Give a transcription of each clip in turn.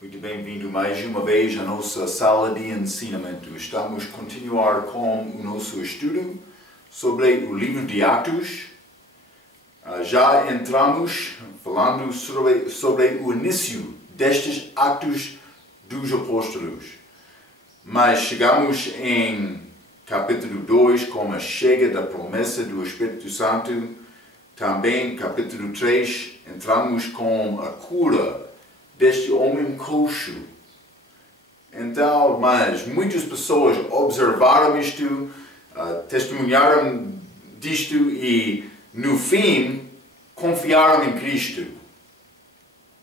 Muito bem-vindo mais uma vez à nossa sala de ensinamento. Estamos a continuar com o nosso estudo sobre o livro de Atos. Já entramos falando sobre o início destes Atos dos Apóstolos. Mas chegamos em capítulo 2 com a chega da promessa do Espírito Santo. Também capítulo 3 entramos com a cura deste homem coxo. Então, mas muitas pessoas observaram isto, testemunharam disto e, no fim, confiaram em Cristo.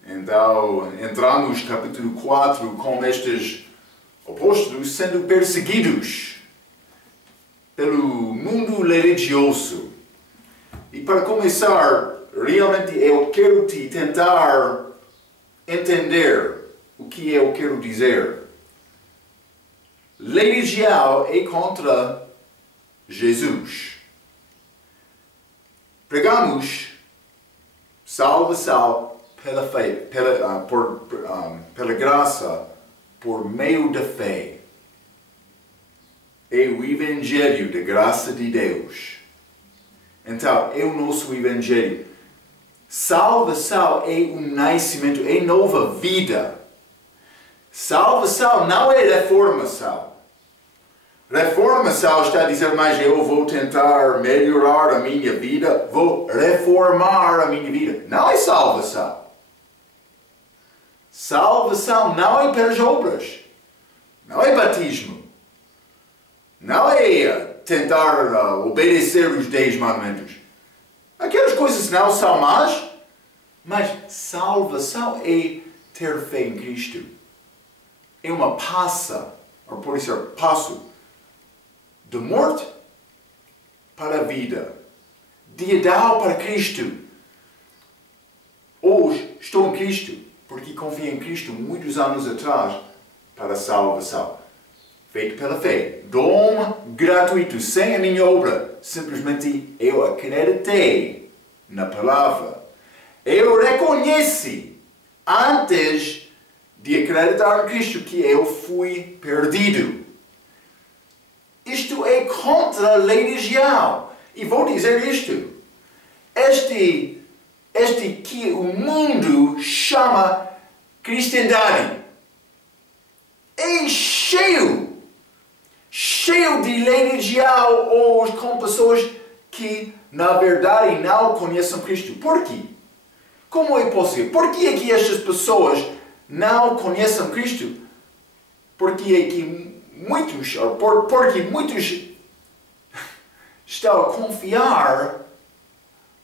Então, entramos no capítulo 4 com estes apóstolos sendo perseguidos pelo mundo religioso. E para começar, realmente eu quero te tentar entender o que eu quero dizer. Religião é contra Jesus. Pregamos salvação pela fé, pela graça, por meio da fé. É o Evangelho da graça de Deus. Então, é o nosso Evangelho. Salvação é um nascimento, é nova vida. Salvação não é reformação. Reformação está a dizer, mas eu vou tentar melhorar a minha vida, vou reformar a minha vida. Não é salvação. Salvação não é pelas obras. Não é batismo. Não é tentar obedecer os 10 mandamentos. Aquelas coisas não são más, mas salvação é ter fé em Cristo. É uma ou pode ser passo, de morte para a vida, de Adão para Cristo. Hoje estou em Cristo, porque confiei em Cristo muitos anos atrás para a salvação. Feito pela fé, dom gratuito, sem a minha obra. Simplesmente eu acreditei na palavra. Eu reconheci, antes de acreditar em Cristo, que eu fui perdido. Isto é contra a religião. E vou dizer isto. Este que o mundo chama cristandade é cheio de religião ou com pessoas que, na verdade, não conhecem Cristo. Por quê? Como é possível? Por que é que estas pessoas não conhecem Cristo? Porque é que porque muitos estão a confiar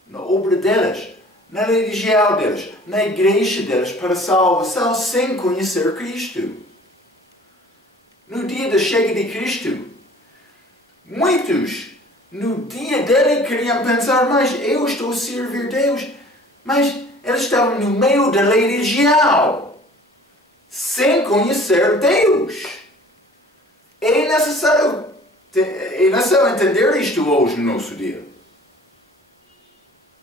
na obra deles, na religião deles, na igreja deles para a salvação sem conhecer Cristo. No dia da chega de Cristo, muitos, no dia dele, queriam pensar, mas eu estou a servir Deus. Mas eles estavam no meio da religião, sem conhecer Deus. É necessário entender isto hoje no nosso dia.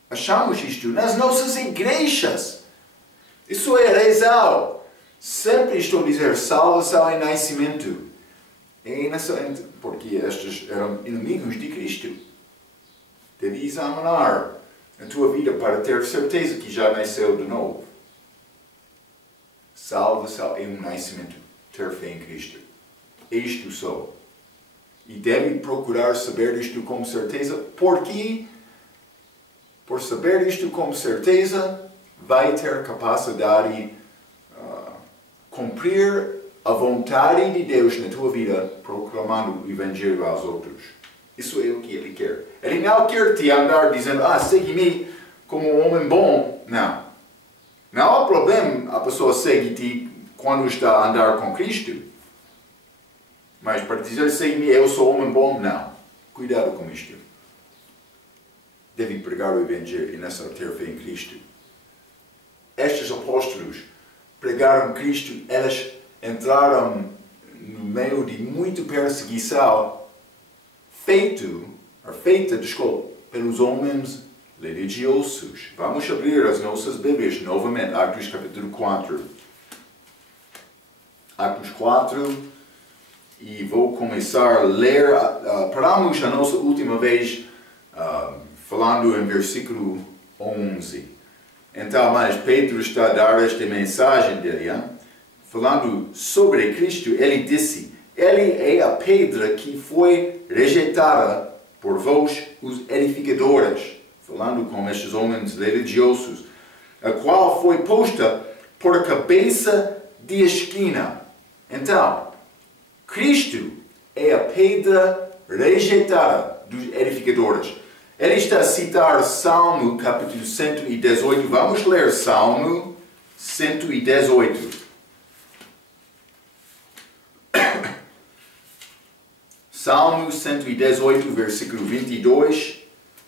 Achamos isto nas nossas igrejas. Isso é razão. Sempre estou a dizer salvação e nascimento. Porque estes eram inimigos de Cristo. Deve examinar a tua vida para ter certeza que já nasceu de novo. Salvação é um nascimento. Ter fé em Cristo. Isto só. E deve procurar saber isto com certeza. Porque, por saber isto com certeza, vai ter capacidade de cumprir a vontade de Deus na tua vida, proclamando o Evangelho aos outros. Isso é o que Ele quer. Ele não quer te andar dizendo, segue-me como um homem bom. Não. Não há problema a pessoa segue-te quando está a andar com Cristo. Mas para dizer, segue-me, eu sou homem bom, não. Cuidado com isto. Deve pregar o Evangelho e nessa ter fé em Cristo. Estes apóstolos pregaram Cristo, eles entraram no meio de muita perseguição feita pelos homens religiosos. Vamos abrir as nossas Bíblias novamente, Atos capítulo 4. Atos 4, e vou começar a ler. Paramos a nossa última vez falando em versículo 11. Então, mas Pedro está a dar esta mensagem dele, falando sobre Cristo. Ele disse: Ele é a pedra que foi rejeitada por vós, os edificadores, falando com estes homens religiosos, a qual foi posta por cabeça de esquina. Então, Cristo é a pedra rejeitada dos edificadores. Ele está a citar Salmo capítulo 118. Vamos ler Salmo 118. Salmo 118, versículo 22,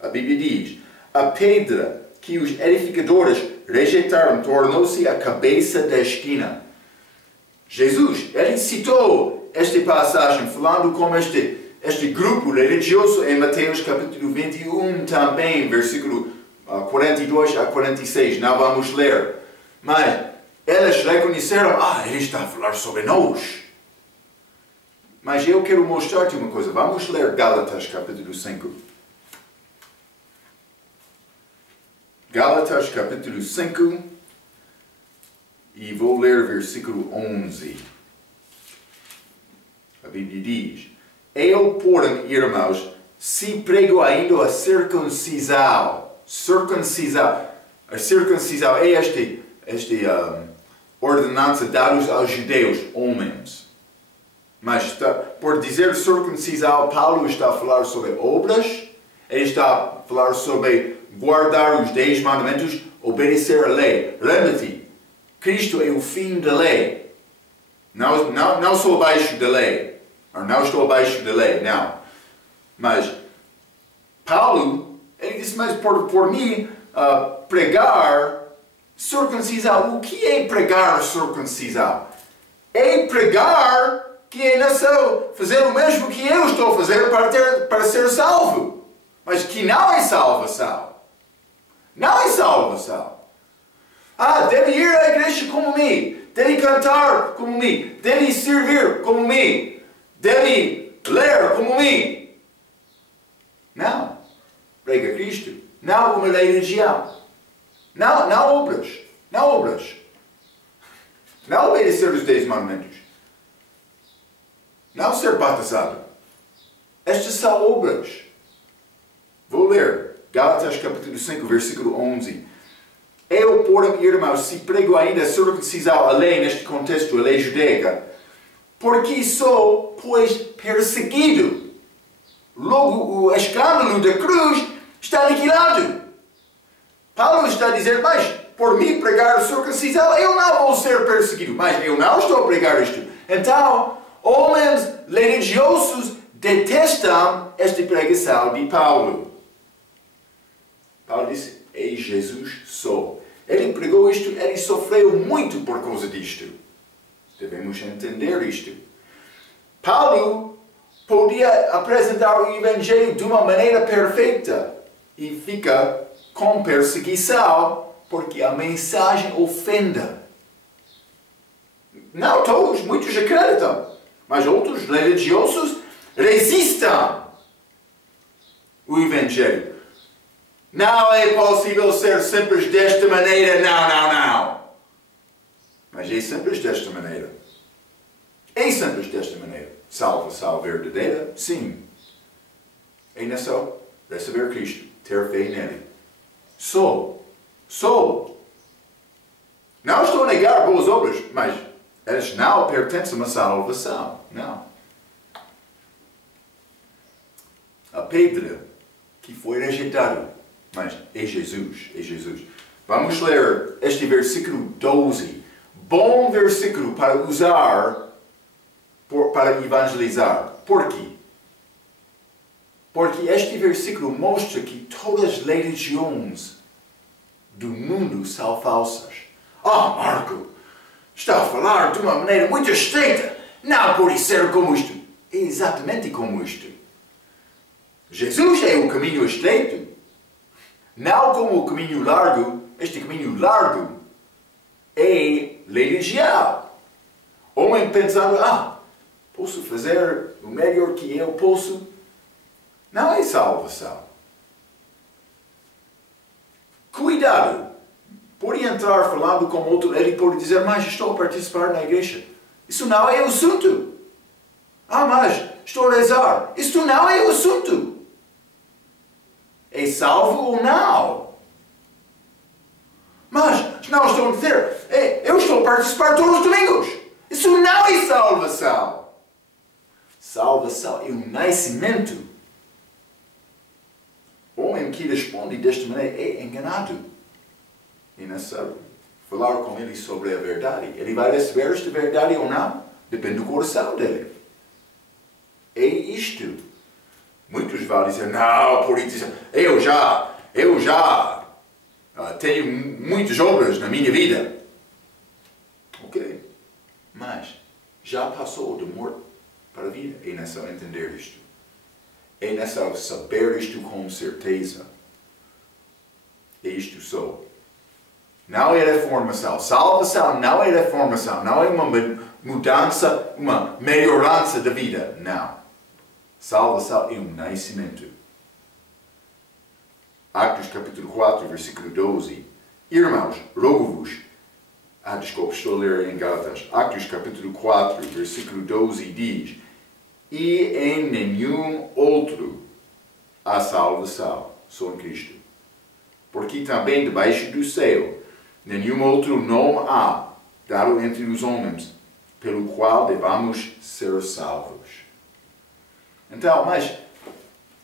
a Bíblia diz: A pedra que os edificadores rejeitaram tornou-se a cabeça da esquina. Jesus, ele citou esta passagem falando com este grupo religioso em Mateus capítulo 21 também, versículo 42 a 46. Não vamos ler. Mas eles reconheceram: ele está a falar sobre nós. Mas eu quero mostrar-te uma coisa. Vamos ler Gálatas capítulo 5. Gálatas capítulo 5. E vou ler versículo 11. A Bíblia diz: Eu, porém, irmãos, se prego ainda a circuncisão. A circuncisão é esta ordenança dada aos judeus, homens. Mas por dizer circuncisão, Paulo está a falar sobre obras. Ele está a falar sobre guardar os 10 mandamentos, obedecer a lei. Lembra-te, Cristo é o fim da lei. Não sou abaixo da lei. Ou não estou abaixo da lei, não. Mas Paulo, ele disse: mas por mim, pregar circuncisão. O que é pregar circuncisão? É pregar que é nação, fazer o mesmo que eu estou a fazer para ser salvo. Mas que não é salvação. Não é salvação. Deve ir à igreja como mim. Deve cantar como mim. Deve servir como mim. Deve ler como mim. Não. Prega Cristo. Não uma religião. Não obras. Não obras. Não obedecer os 10 mandamentos. Não ser batizado. Estas são obras. Vou ler. Gálatas capítulo 5, versículo 11. Eu, porém, irmãos, se prego ainda a circuncisão, a lei neste contexto, a lei judaica, porque sou, pois, perseguido. Logo, o escândalo da cruz está aniquilado. Paulo está a dizer: mas por mim pregar a circuncisão, eu não vou ser perseguido. Mas eu não estou a pregar isto. Então, homens religiosos detestam esta pregação de Paulo. Paulo disse: Ei, Jesus, sou. Ele pregou isto, ele sofreu muito por causa disto. Devemos entender isto. Paulo podia apresentar o Evangelho de uma maneira perfeita e fica com perseguição porque a mensagem ofenda. Não todos, muitos acreditam, mas outros religiosos resistem o Evangelho. Não é possível ser simples desta maneira, não. Mas é simples desta maneira. É simples desta maneira. Salvação verdadeira, sim. É só receber Cristo, ter fé nele. Sou. Não estou a negar boas obras, mas elas não pertencem a uma salvação. Não. A pedra que foi rejeitada. Mas é Jesus. Vamos ler este versículo 12. Bom versículo para usar para evangelizar. Por quê? Porque este versículo mostra que todas as religiões do mundo são falsas. Marco, está a falar de uma maneira muito estreita. Não pode ser como isto. É exatamente como isto. Jesus é o caminho estreito. Não como o caminho largo. Este caminho largo é religião. Homem pensando, posso fazer o melhor que eu posso. Não é salvação. Cuidado. Pode entrar falando com outro, ele pode dizer, mas estou a participar na igreja. Isso não é o assunto. Mas estou a rezar. Isso não é o assunto. É salvo ou não? Mas não estou a dizer, eu estou a participar todos os domingos. Isso não é salvação. Salvação é o nascimento. O homem que responde desta maneira é enganado. E não sabe falar com ele sobre a verdade. Ele vai receber esta verdade ou não? Depende do coração dele. É isto. Muitos vão dizer, não, por isso, eu já tenho muitas obras na minha vida. Ok. Mas já passou de morte para a vida. É necessário entender isto. É necessário saber isto com certeza. É isto só. Não é reformação. Salvação não é reformação. Não é uma mudança, uma melhorança da vida. Não. Salvação é um nascimento. Atos capítulo 4, versículo 12. Irmãos, rogo-vos. Desculpe, estou a ler em Gálatas. Atos capítulo 4, versículo 12 diz: e em nenhum outro há salvação, só em Cristo. Porque também debaixo do céu nenhum outro nome há dado entre os homens, pelo qual devamos ser salvos. Então, mas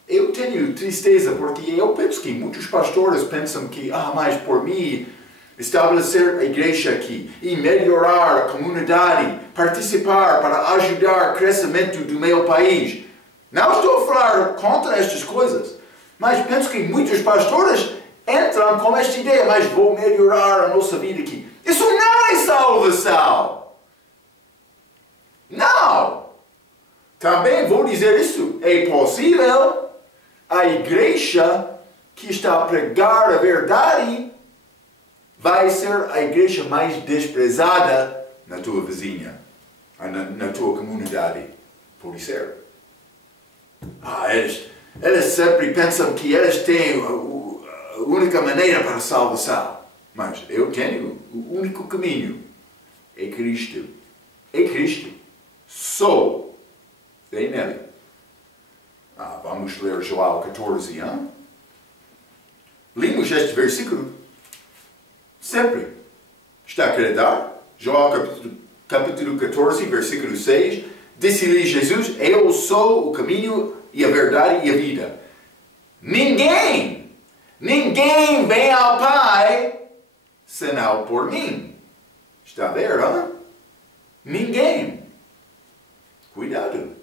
eu tenho tristeza porque eu penso que muitos pastores pensam que, mas por mim estabelecer a igreja aqui e melhorar a comunidade, participar para ajudar o crescimento do meu país. Não estou a falar contra estas coisas, mas penso que muitos pastores entram com esta ideia, mas vou melhorar a nossa vida aqui. Isso não é salvação. Não. Também vou dizer isso. É possível a igreja que está a pregar a verdade vai ser a igreja mais desprezada na tua vizinha, na tua comunidade. Pode ser. Eles sempre pensam que eles têm a única maneira para a salvação. Mas eu tenho o único caminho. É Cristo. É Cristo. Só. É nele. Vamos ler João 14, hein? Lemos este versículo. Sempre. Está a acreditar? João capítulo 14, versículo 6. Disse-lhe Jesus, eu sou o caminho e a verdade e a vida. Ninguém vem ao Pai senão por mim. Está a ver, hein? Ninguém. Cuidado.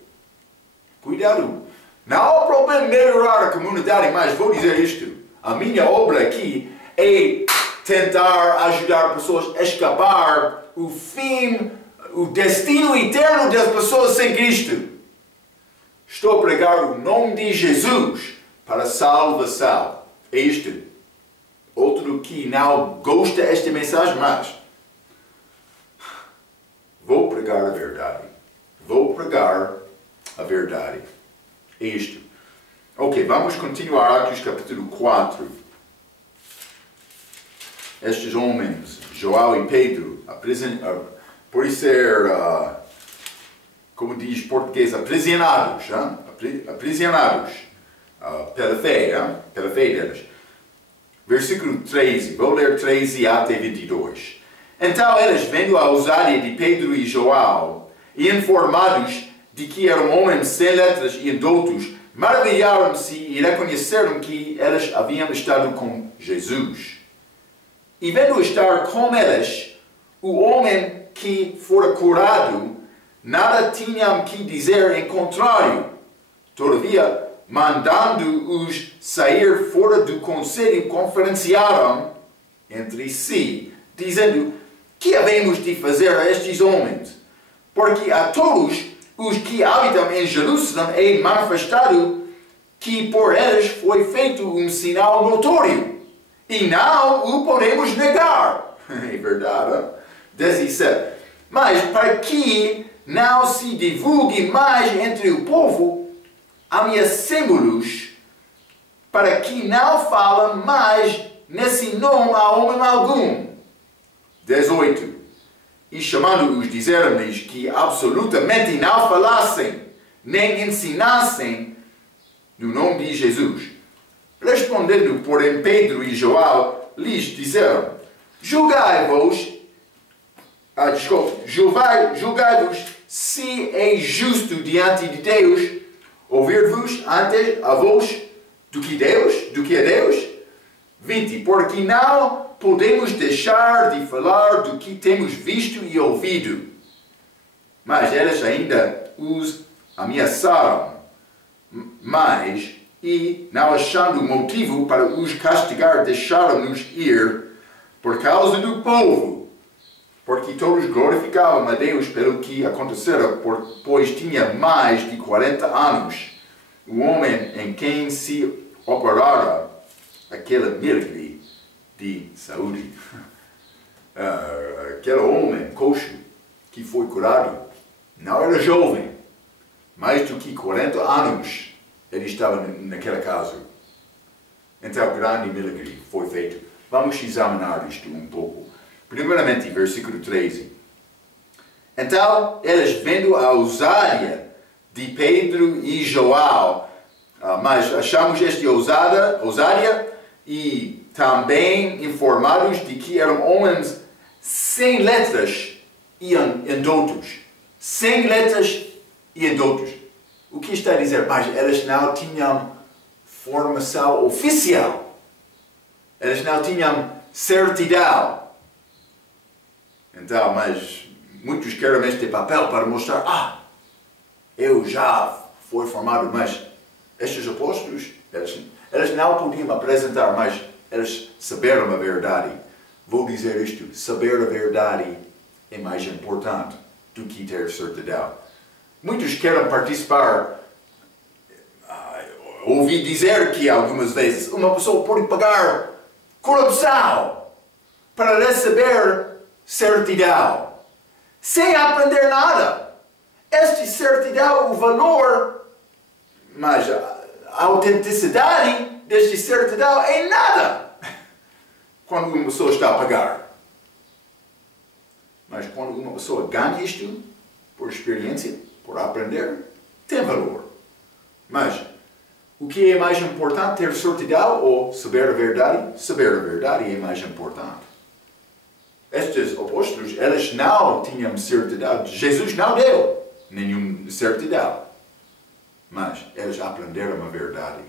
Cuidado. Não há problema melhorar a comunidade, mas vou dizer isto. A minha obra aqui é tentar ajudar pessoas a escapar o fim, o destino eterno das pessoas sem Cristo. Estou a pregar o nome de Jesus para a salvação. É isto. Outro que não gosta desta mensagem, mas vou pregar a verdade. Vou pregar a verdade. É isto. Ok, vamos continuar Atos capítulo 4. Estes homens, João e Pedro, por ser, como diz em português, aprisionados. Aprisionados pela fé deles. Versículo 13, vou ler 13 até 22. Então eles, vendo a ousadia de Pedro e João, e informados de que eram homens sem letras e indoutos, maravilharam-se e reconheceram que eles haviam estado com Jesus. E vendo estar com eles, o homem que fora curado, nada tinham que dizer em contrário. Todavia, mandando-os sair fora do conselho, conferenciaram entre si, dizendo, que havemos de fazer a estes homens? Porque a todos os que habitam em Jerusalém é manifestado que por eles foi feito um sinal notório, e não o podemos negar. É verdade. 17. Mas para que não se divulgue mais entre o povo, ameacemo-los para que não falem mais nesse nome a homem algum. 18. E chamando-os, disseram-lhes que absolutamente não falassem, nem ensinassem no nome de Jesus. Respondendo, porém, Pedro e João lhes disseram: julgai-vos se é justo diante de Deus ouvir-vos antes a voz do que a Deus. 20. Porque não podemos deixar de falar do que temos visto e ouvido. Mas eles ainda os ameaçaram mais e, não achando motivo para os castigar, deixaram-nos ir por causa do povo, porque todos glorificavam a Deus pelo que acontecera, pois tinha mais de 40 anos o homem em quem se operara aquele milagre de saúde. Aquele homem coxo que foi curado não era jovem, mais do que 40 anos ele estava naquele caso. Então, grande milagre foi feito. Vamos examinar isto um pouco. Primeiramente, versículo 13. Então, eles vendo a ousadia de Pedro e João, mas achamos esta ousadia e também informados de que eram homens sem letras e indoutos. Sem letras e indoutos. O que está a dizer? Mas eles não tinham formação oficial. Eles não tinham certidão. Então, mas muitos querem este papel para mostrar: eu já fui formado, mas estes apóstolos, eles não podiam apresentar, mas eles saberam a verdade. Vou dizer isto: saber a verdade é mais importante do que ter certidão. Muitos querem participar. Ouvi dizer que algumas vezes uma pessoa pode pagar corrupção para receber certidão, sem aprender nada. Esta certidão, o valor, mas a autenticidade desta certidão é nada quando uma pessoa está a pagar. Mas quando uma pessoa ganha isto por experiência, por aprender, tem valor. Mas o que é mais importante, ter certidão ou saber a verdade? Saber a verdade é mais importante. Estes apóstolos, eles não tinham certidão. Jesus não deu nenhuma certidão. Mas eles aprenderam a verdade.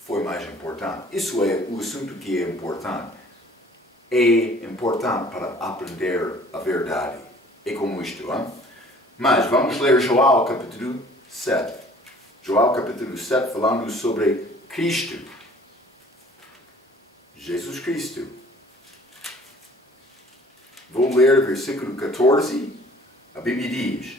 Foi mais importante. Isso é o assunto que é importante. É importante para aprender a verdade. É como isto, hein? Mas vamos ler João capítulo 7. João capítulo 7 falando sobre Cristo. Jesus Cristo. Vou ler versículo 14. A Bíblia diz: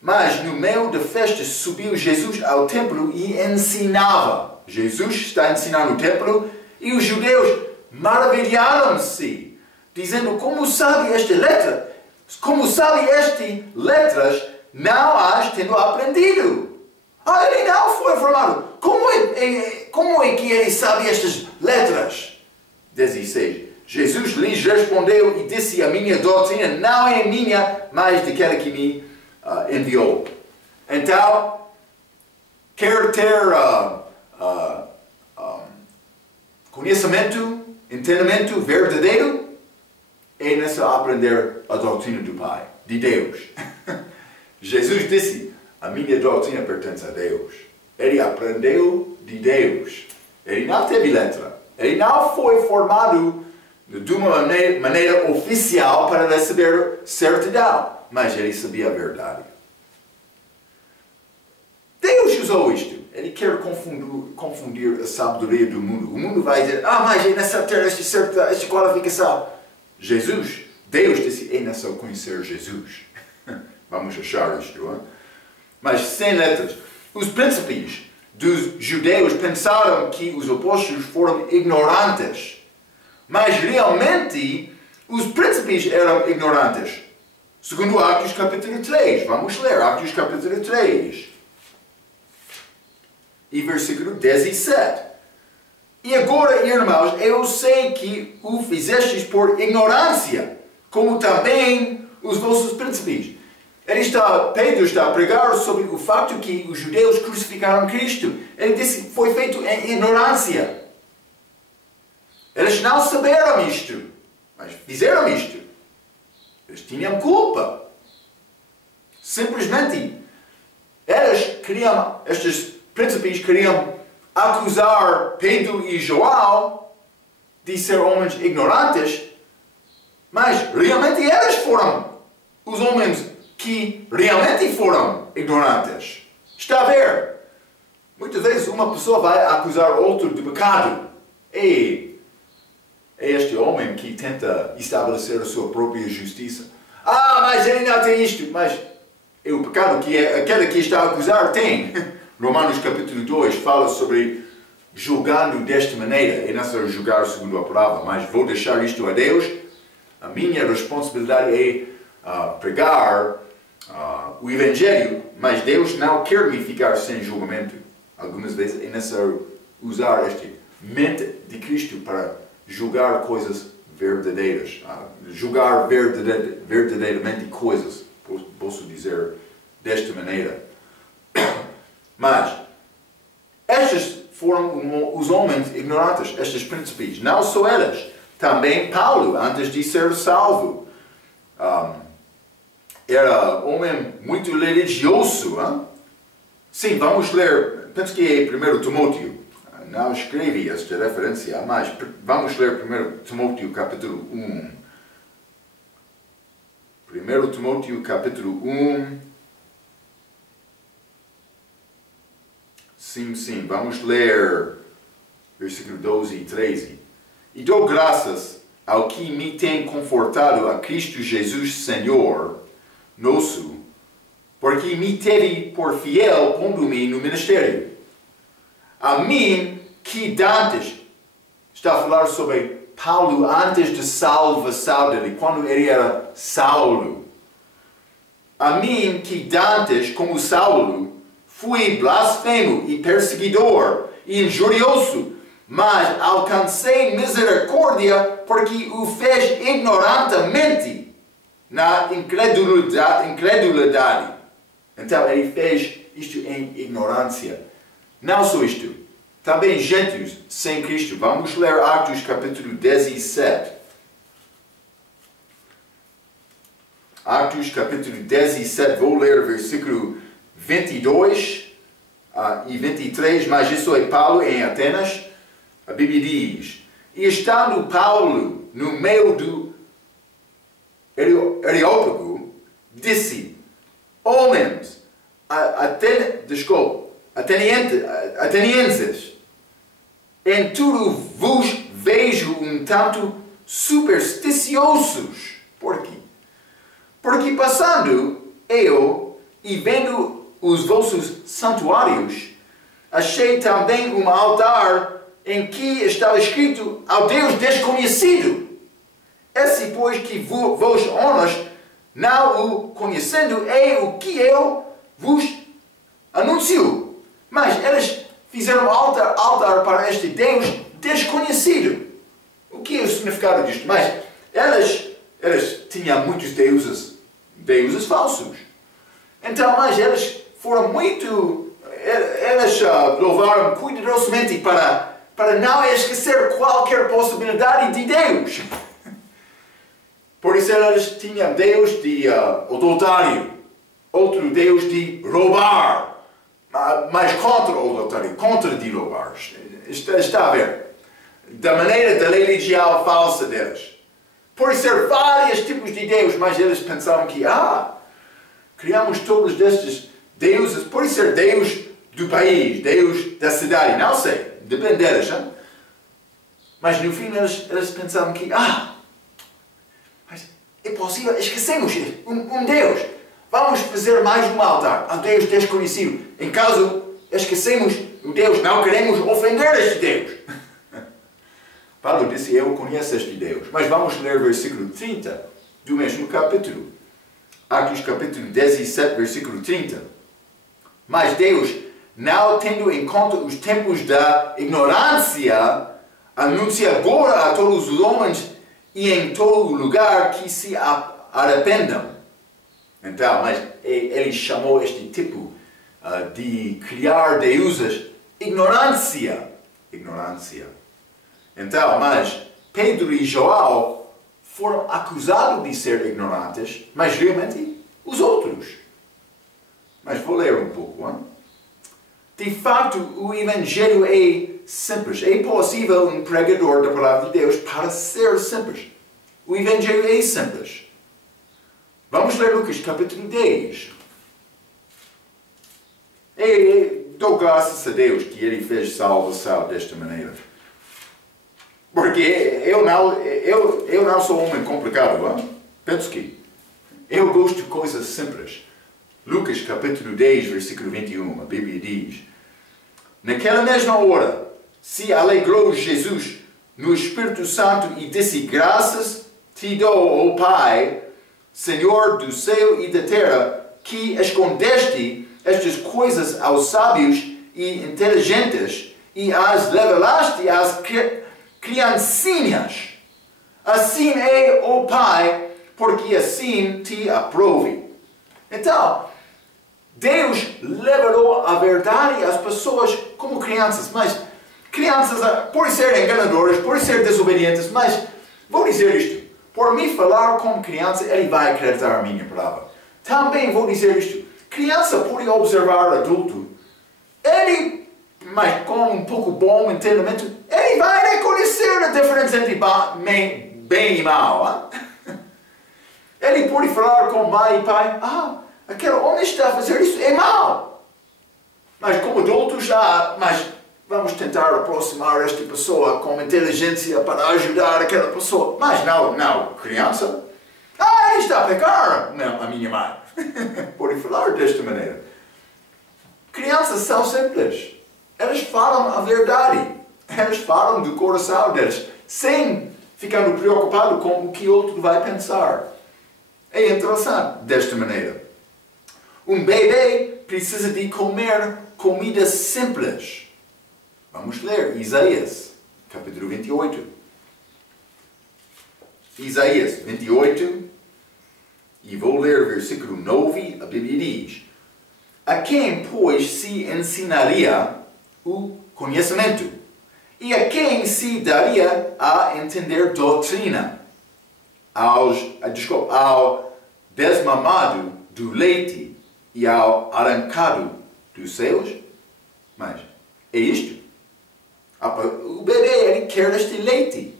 mas no meio da festa subiu Jesus ao templo e ensinava. Jesus está ensinando no templo e os judeus maravilharam-se, dizendo: como sabe esta letra? Como sabe estas letras, não as tendo aprendido? Ele não foi formado. Como é que ele sabe estas letras? 16. Jesus lhes respondeu e disse: a minha doutrina não é minha, mas daquele que me enviou. Então, quer ter conhecimento, entendimento verdadeiro, é nessa aprender a doutrina do Pai, de Deus. Jesus disse: a minha doutrina pertence a Deus. Ele aprendeu de Deus. Ele não teve letra. Ele não foi formado de uma maneira oficial para receber certidão. Mas ele sabia a verdade. Deus usou isto. Ele quer confundir a sabedoria do mundo. O mundo vai dizer: mas é necessário ter esta qualificação. Jesus, Deus disse: é necessário conhecer Jesus. Vamos achar isto, hein? Mas sem letras. Os príncipes dos judeus pensaram que os apóstolos foram ignorantes. Mas realmente, os príncipes eram ignorantes. Segundo Atos capítulo 3. Vamos ler Atos capítulo 3. E versículo 17. E agora, irmãos, eu sei que o fizestes por ignorância, como também os vossos príncipes. Pedro está a pregar sobre o fato que os judeus crucificaram Cristo. Ele disse que foi feito em ignorância. Eles não saberam isto, mas fizeram isto. Eles tinham culpa. Simplesmente, estes príncipes queriam acusar Pedro e João de ser homens ignorantes, mas realmente eles foram os homens que realmente foram ignorantes. Está a ver? Muitas vezes uma pessoa vai acusar outro de pecado. É este homem que tenta estabelecer a sua própria justiça. Mas ele não tem isto. Mas é o pecado que aquele que está a acusar tem. Romanos capítulo 2 fala sobre julgando desta maneira. E não só julgar segundo a palavra, mas vou deixar isto a Deus. A minha responsabilidade é pregar o Evangelho, mas Deus não quer me ficar sem julgamento. Algumas vezes é necessário usar esta mente de Cristo para julgar coisas verdadeiras. Julgar verdadeiramente coisas. Posso dizer desta maneira. Mas, estes foram os homens ignorantes, estes príncipes. Não só eles. Também Paulo, antes de ser salvo, era homem muito religioso. Sim, vamos ler, penso que é 1 Timóteo. Não escrevi esta referência, mas vamos ler 1 Timóteo capítulo 1. 1 Timóteo capítulo 1. Sim, vamos ler versículo 12 e 13. E dou graças ao que me tem confortado a Cristo Jesus Senhor nosso, porque me teve por fiel pondo-me no ministério. A mim que dantes, está a falar sobre Paulo antes da salvação dele, quando ele era Saulo. A mim que dantes, como Saulo, fui blasfemo e perseguidor e injurioso, mas alcancei misericórdia porque o fez ignorantemente na incredulidade. Então ele fez isto em ignorância. Não só isto, também gentios sem Cristo. Vamos ler Atos capítulo 17. Atos capítulo 17, vou ler versículo 22 e 23, mas isso é Paulo em Atenas. A Bíblia diz: e estando Paulo no meio do Areópago, disse: homens, atenienses, em tudo vos vejo um tanto supersticiosos. Por quê? Porque passando eu e vendo os vossos santuários, achei também um altar em que estava escrito ao Deus desconhecido. Esse, pois, que vos honras, não o conhecendo, é o que eu vos anuncio. Mas eles fizeram altar para este Deus desconhecido. O que é o significado disto? Mas eles tinham muitos deuses falsos. Então, mas eles foram eles louvaram cuidadosamente para não esquecer qualquer possibilidade de Deus. Por isso eles tinham Deus de adultério, outro Deus de roubar, mas contra o adultério, contra de roubar. Está a ver? Da maneira da religião falsa deles. Por ser vários tipos de Deus, mas eles pensavam que, criamos todos estes deuses, por ser Deus do país, Deus da cidade, não sei, depende deles. Hein? Mas no fim eles pensavam que, mas é possível, esquecemos um Deus. Vamos fazer mais um altar ao Deus desconhecido. Em caso esquecemos o Deus, não queremos ofender este Deus. Paulo disse: eu conheço este Deus. Mas vamos ler versículo 30 do mesmo capítulo. Atos capítulo 17, versículo 30. Mas Deus, não tendo em conta os tempos da ignorância, anuncia agora a todos os homens e em todo lugar que se arrependam. Então, mas ele chamou este tipo de criar deuses ignorância. Ignorância. Então, mas Pedro e João foram acusados de ser ignorantes, mas realmente os outros. Mas vou ler um pouco. Hein? De fato, o Evangelho é simples. É possível um pregador da palavra de Deus para ser simples. O Evangelho é simples. Vamos ler Lucas capítulo 10. Dou graças a Deus que Ele fez salvação desta maneira. Porque eu não sou um homem complicado, hein? Penso que eu gosto de coisas simples. Lucas capítulo 10, versículo 21, a Bíblia diz: naquela mesma hora se alegrou Jesus no Espírito Santo e disse: graças te dou, ó Pai, Senhor do céu e da terra, que escondeste estas coisas aos sábios e inteligentes e as revelaste às criancinhas. Assim é, ó Pai, porque assim te aprove. Então, Deus revelou a verdade às pessoas como crianças, mas crianças podem ser enganadoras, podem ser desobedientes, mas vou dizer isto: por me falar como criança, ele vai acreditar a minha palavra. Também vou dizer isto: criança pode observar adulto, ele, mas com um pouco bom entendimento, ele vai reconhecer a diferença entre bem e mal. Ele pode falar com mãe e pai: aquele homem está a fazer isso, é mal. Mas como adulto mas vamos tentar aproximar esta pessoa com inteligência para ajudar aquela pessoa. Mas não, criança. Ele está a pecar. Não, a minha mãe. Pode falar desta maneira. Crianças são simples. Elas falam a verdade. Elas falam do coração deles, sem ficar preocupado com o que o outro vai pensar. É interessante desta maneira. Um bebê precisa de comer comida simples. Vamos ler Isaías, capítulo 28. Isaías 28, e vou ler versículo 9, a Bíblia diz: a quem, pois, se ensinaria o conhecimento? E a quem se daria a entender doutrina? Ao desmamado do leite e ao arrancado dos seios? Mas é isto. O bebê, ele quer este leite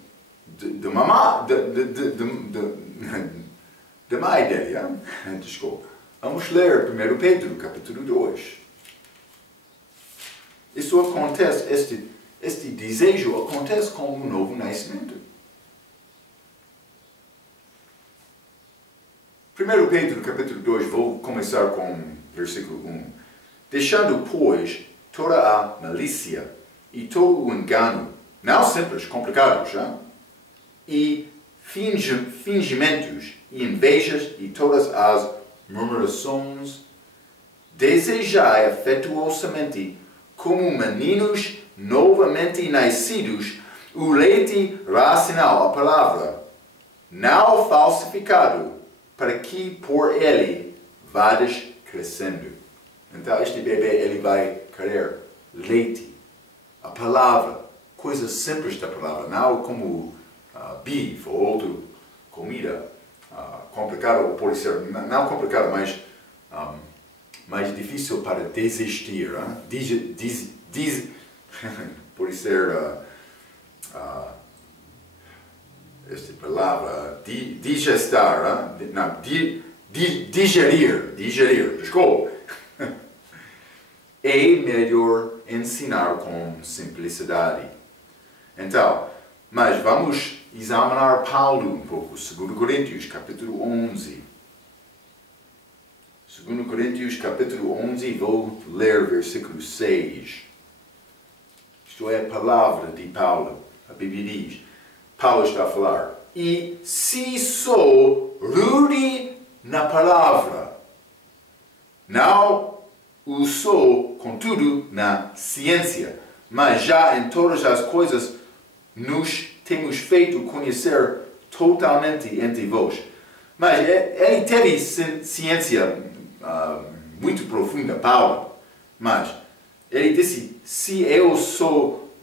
de mamá, da mãe dele. Desculpa. Vamos ler 1 Pedro, capítulo 2. Isso acontece, este desejo acontece com um novo nascimento. 1 Pedro, capítulo 2, vou começar com versículo 1. Deixando, pois, toda a malícia e todo o engano, não simples, complicados, e fingimentos e invejas e todas as murmurações, desejai afetuosamente, como meninos novamente nascidos, o leite racional, a palavra, não falsificado, para que por ele vades crescendo. Então este bebê, ele vai querer leite, a palavra, coisas simples da palavra, não como bife ou outra comida complicada, ou pode ser, não complicada, mas mais difícil para desistir. Pode ser esta palavra, digestar, não, digerir, desculpa. É melhor ensinar com simplicidade. Então, mas vamos examinar Paulo um pouco, 2 Coríntios, capítulo 11. 2 Coríntios, capítulo 11, vou ler versículo 6. Isto é a palavra de Paulo. A Bíblia diz, Paulo está a falar: e se sou na palavra. Não o sou, contudo, na ciência, mas já em todas as coisas nos temos feito conhecer totalmente entre vós. Mas ele teve ciência muito profunda, Paulo. Mas ele disse, se eu sou,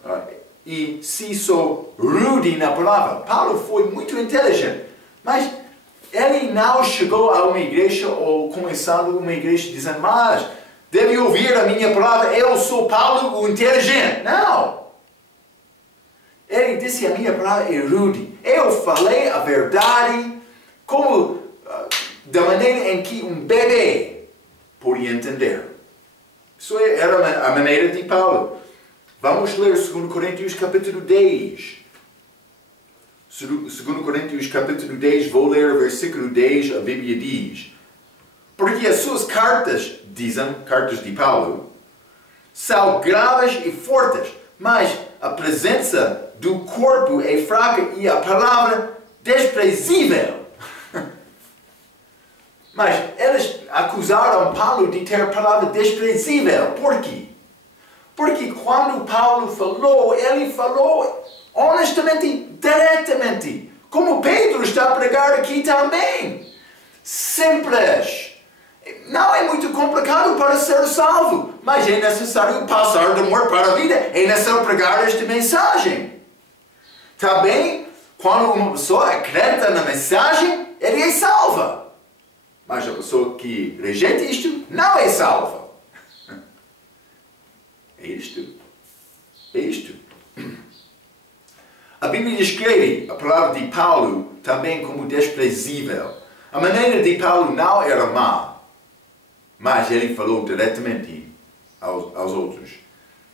e se sou rude na palavra. Paulo foi muito inteligente, mas ele não chegou a uma igreja ou começando uma igreja dizendo, mas deve ouvir a minha palavra, eu sou Paulo o inteligente. Não! Ele disse, a minha palavra é rude. Eu falei a verdade como da maneira em que um bebê podia entender. Isso era a maneira de Paulo. Vamos ler 2 Coríntios capítulo 10. 2 Coríntios capítulo 10, vou ler o versículo 10, a Bíblia diz. Porque as suas cartas, dizem, cartas de Paulo, são graves e fortes, mas a presença do corpo é fraca e a palavra desprezível. Mas eles acusaram Paulo de ter palavra desprezível. Por quê? Porque quando Paulo falou, ele falou honestamente, diretamente. Como Pedro está a pregar aqui também. Simples. Não é muito complicado para ser salvo, mas é necessário passar da morte para a vida. É necessário pregar esta mensagem. Também, quando uma pessoa acredita na mensagem, ele é salva. Mas a pessoa que rejeita isto não é salva. É isto. É isto. A Bíblia descreve a palavra de Paulo também como desprezível. A maneira de Paulo não era má, mas ele falou diretamente aos outros.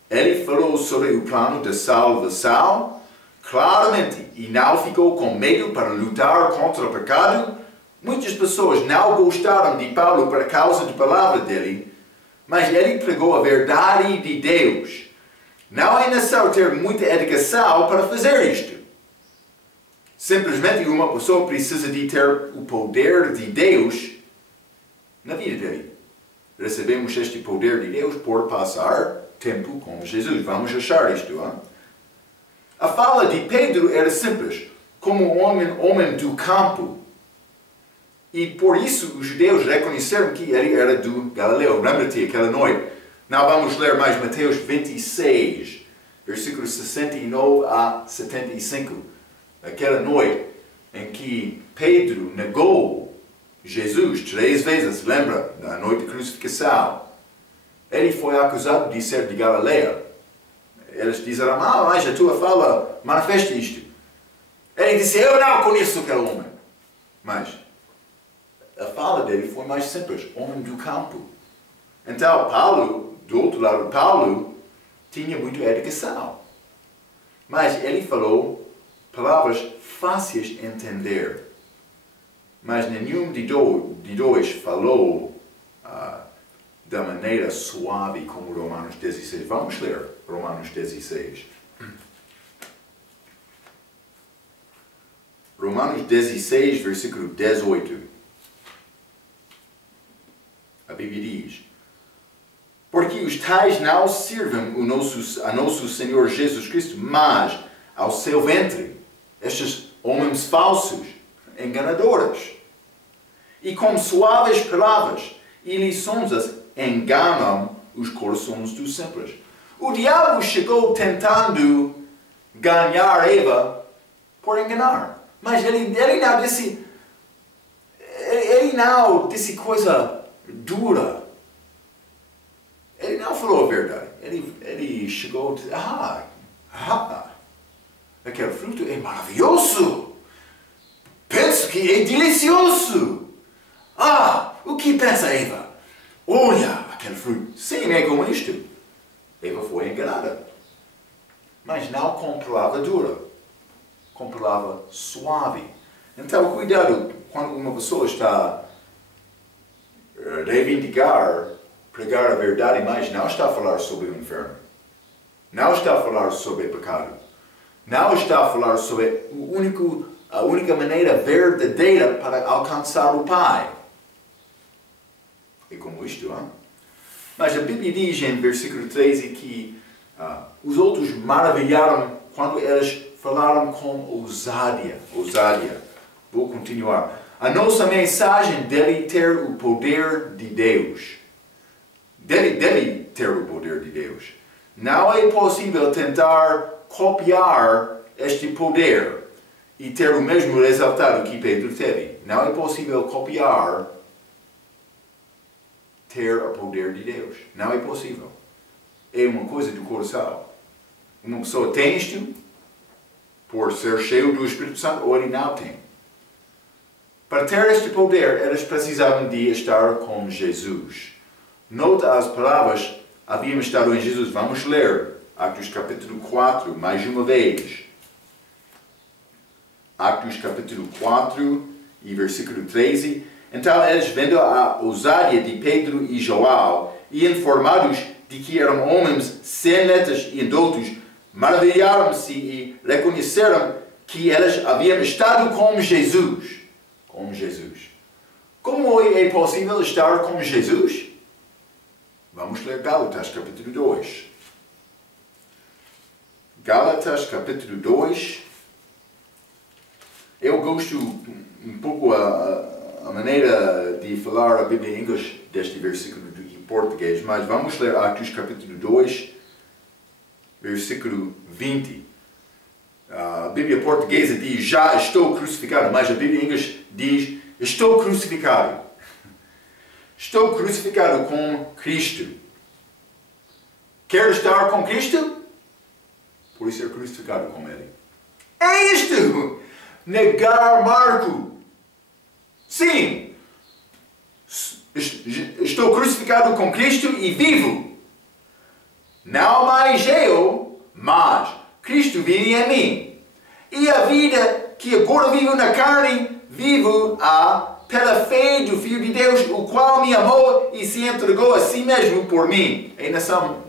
Ele falou sobre o plano de salvação claramente e não ficou com medo para lutar contra o pecado. Muitas pessoas não gostaram de Paulo por causa da palavra dele, mas ele pregou a verdade de Deus. Não é necessário ter muita educação para fazer isto. Simplesmente uma pessoa precisa de ter o poder de Deus na vida dele. Recebemos este poder de Deus por passar tempo com Jesus. Vamos achar isto. Hein? A fala de Pedro era simples, como um homem do campo. E por isso os judeus reconheceram que ele era do Galileu. Lembra-te aquela noite. Não vamos ler mais Mateus 26, versículos 69 a 75. Aquela noite em que Pedro negou Jesus 3 vezes, lembra? Na noite de crucificação. Ele foi acusado de ser de Galileia. Eles disseram, mas a tua fala manifesta isto. Ele disse, eu não conheço aquele homem. Mas a fala dele foi mais simples, homem do campo. Então, Paulo, do outro lado, Paulo tinha muita educação. Mas ele falou palavras fáceis de entender. Mas nenhum de dois falou da maneira suave como Romanos 16. Vamos ler Romanos 16. Romanos 16, versículo 18. A Bíblia diz, porque os tais não servem a nosso Senhor Jesus Cristo, mas ao seu ventre, estes homens falsos, enganadores, e com suaves palavras e lições enganam os corações dos simples. O diabo chegou tentando ganhar Eva por enganar, mas ele não disse coisa dura. Ele não falou a verdade. Ele chegou a dizer, aquele fruto é maravilhoso. Penso que é delicioso. O que pensa Eva? Olha, aquele fruto. Sim, é como isto. Eva foi enganada. Mas não com palavra dura. Com palavra suave. Então, cuidado quando uma pessoa está a reivindicar, pregar a verdade, mas não está a falar sobre o inferno. Não está a falar sobre pecado. Não está a falar sobre a única maneira verdadeira para alcançar o Pai. É como isto, hein? Mas a Bíblia diz em versículo 13 que os outros maravilharam quando eles falaram com ousadia. Ousadia. Vou continuar. A nossa mensagem deve ter o poder de Deus. Deve ter o poder de Deus. Não é possível tentar copiar este poder e ter o mesmo resultado que Pedro teve. Não é possível copiar ter o poder de Deus. Não é possível. É uma coisa do coração. Uma pessoa tem isto por ser cheio do Espírito Santo ou ele não tem. Para ter este poder, eles precisavam de estar com Jesus. Nota as palavras, havíamos estado em Jesus. Vamos ler Atos capítulo 4, mais uma vez. Atos capítulo 4 e versículo 13. Então eles, vendo a ousadia de Pedro e João, e informados de que eram homens sem letras e indoutos, maravilharam-se e reconheceram que eles haviam estado com Jesus. Com Jesus. Como é possível estar com Jesus? Vamos ler Gálatas capítulo 2. Gálatas capítulo 2. Eu gosto um pouco a maneira de falar a Bíblia em inglês deste versículo em português, mas vamos ler Atos capítulo 2, versículo 20. A Bíblia portuguesa diz, já estou crucificado, mas a Bíblia em inglês diz, estou crucificado. Estou crucificado com Cristo. Quer estar com Cristo? Por ser crucificado com Ele. É isto! Negar Marco. Sim. Estou crucificado com Cristo e vivo. Não mais eu, mas Cristo vive em mim. E a vida que agora vivo na carne, vivo pela fé do Filho de Deus, o qual me amou e se entregou a si mesmo por mim. É nação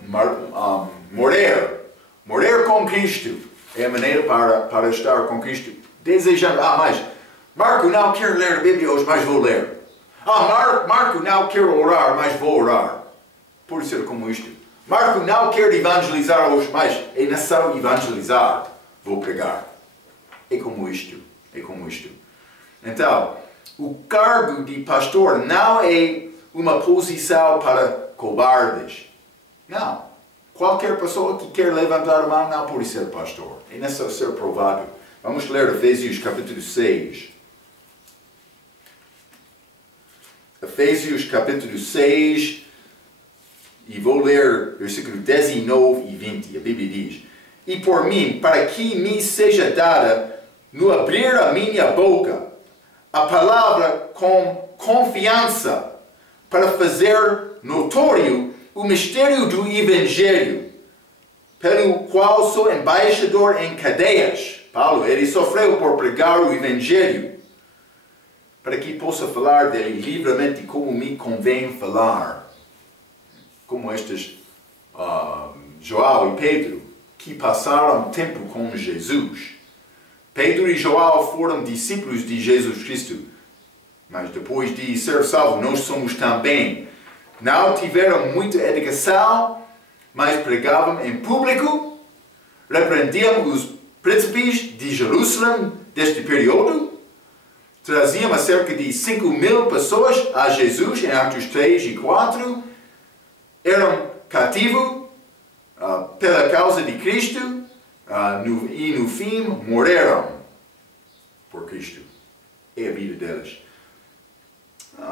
morrer. Morrer com Cristo é a maneira para estar com Cristo. Desejando, mas Marco não quer ler a Bíblia hoje, mas vou ler. Marco não quer orar, mas vou orar. Por ser como isto. Marco não quer evangelizar hoje, mas é necessário evangelizar. Vou pregar. É como isto. É como isto. Então, o cargo de pastor não é uma posição para cobardes. Não. Qualquer pessoa que quer levantar a mão não pode ser pastor. É necessário ser provado. Vamos ler Efésios capítulo 6. Efésios capítulo 6. E vou ler versículos 19 e 20. A Bíblia diz, e por mim, para que me seja dada, no abrir a minha boca, a palavra com confiança, para fazer notório o mistério do Evangelho, pelo qual sou embaixador em cadeias. Paulo, ele sofreu por pregar o Evangelho, para que possa falar dele livremente como me convém falar. Como estes João e Pedro, que passaram tempo com Jesus. Pedro e João foram discípulos de Jesus Cristo, mas depois de ser salvos, nós somos também. Não tiveram muita educação, mas pregavam em público, repreendiam os príncipes de Jerusalém deste período, traziam a cerca de 5.000 pessoas a Jesus em Atos 3 e 4, eram cativos pela causa de Cristo e no fim morreram por Cristo. É a vida deles.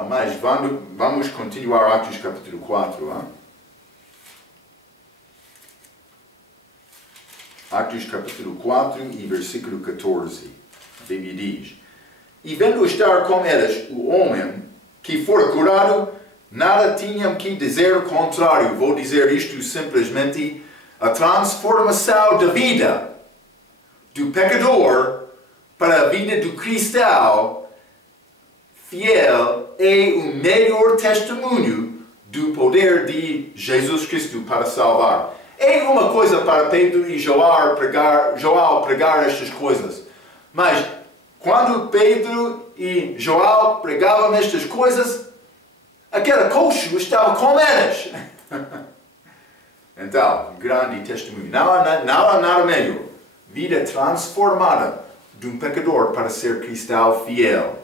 Mas vamos continuar Atos capítulo 4. Atos capítulo 4 e versículo 14. A Bíblia diz, e vendo estar com eles o homem que fora curado, nada tinham que dizer contrário. Vou dizer isto simplesmente. A transformação da vida do pecador para a vida do cristão fiel é o melhor testemunho do poder de Jesus Cristo para salvar. É uma coisa para Pedro e João pregar estas coisas. Mas quando Pedro e João pregavam estas coisas, aquele coxo estava com eles. Então, grande testemunho. Não há nada melhor. Vida transformada de um pecador para ser cristão fiel.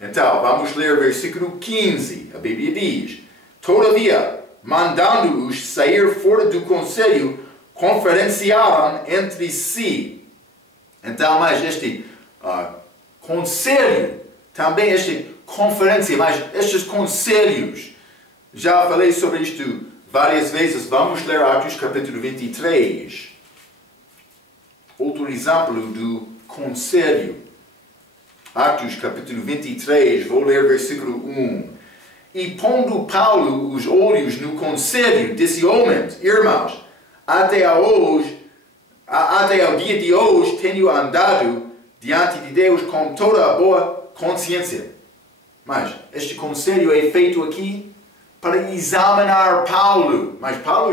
Então, vamos ler o versículo 15. A Bíblia diz: todavia, mandando-os sair fora do conselho, conferenciaram entre si. Então, mas este conselho, também esta conferência, mas estes conselhos, já falei sobre isto várias vezes. Vamos ler Atos capítulo 23. Outro exemplo do conselho. Atos capítulo 23, vou ler versículo 1. E pondo Paulo os olhos no conselho, disse: homens, irmãos, até ao dia de hoje tenho andado diante de Deus com toda a boa consciência. Mas este conselho é feito aqui para examinar Paulo. Mas Paulo,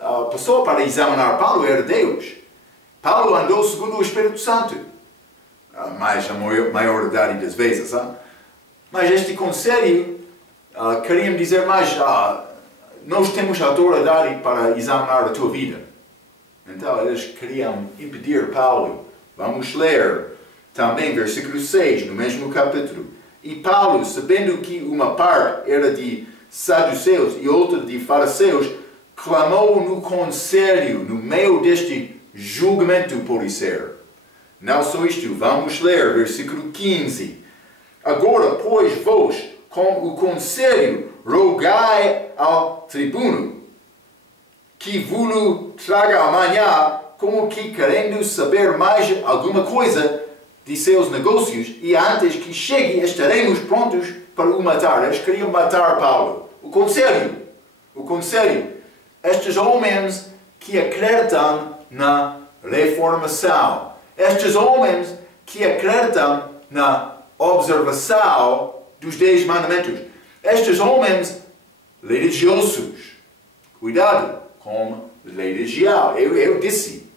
a pessoa para examinar Paulo era Deus. Paulo andou segundo o Espírito Santo. Mas a maioridade das vezes. Mas este conselho queriam dizer, mas nós temos autoridade para examinar a tua vida. Então eles queriam impedir Paulo. Vamos ler também versículo 6, no mesmo capítulo. E Paulo, sabendo que uma parte era de saduceus e outra de fariseus, clamou no conselho, no meio deste julgamento por ser. Não só isto, vamos ler versículo 15. Agora, pois, vós, com o conselho, rogai ao tribuno, que vos traga amanhã, como que querendo saber mais alguma coisa de seus negócios, e antes que chegue estaremos prontos para o matar. Eles queriam matar Paulo. O conselho. Estes homens que acreditam na reformação. Estes homens que acreditam na observação dos 10 mandamentos. Estes homens religiosos. Cuidado com religião. Eu disse.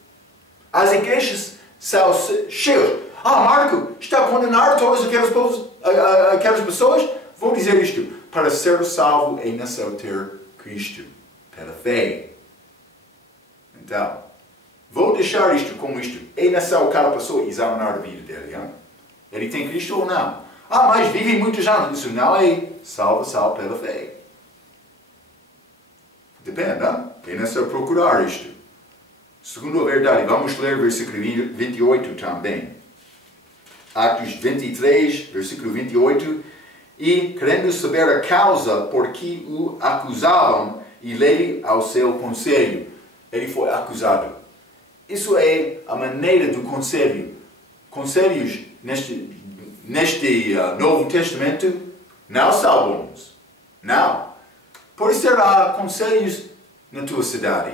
As igrejas são cheias. Marco, está a condenar todas aquelas pessoas? Vou dizer isto. Para ser salvo é necessário ter Cristo. Pela fé. Então, vou deixar isto como isto. É necessário cada pessoa examinar a vida dele. Hein? Ele tem Cristo ou não? Mas vive muitos anos. Isso não é salvação pela fé. Depende. Hein? É necessário procurar isto. Segundo a verdade, vamos ler versículo 28 também. Atos 23, versículo 28. E, querendo saber a causa por que o acusavam, e lhe ao seu conselho. Ele foi acusado. Isso é a maneira do conselho. Conselhos neste Novo Testamento não são bons. Não. Pode ser conselhos na tua cidade,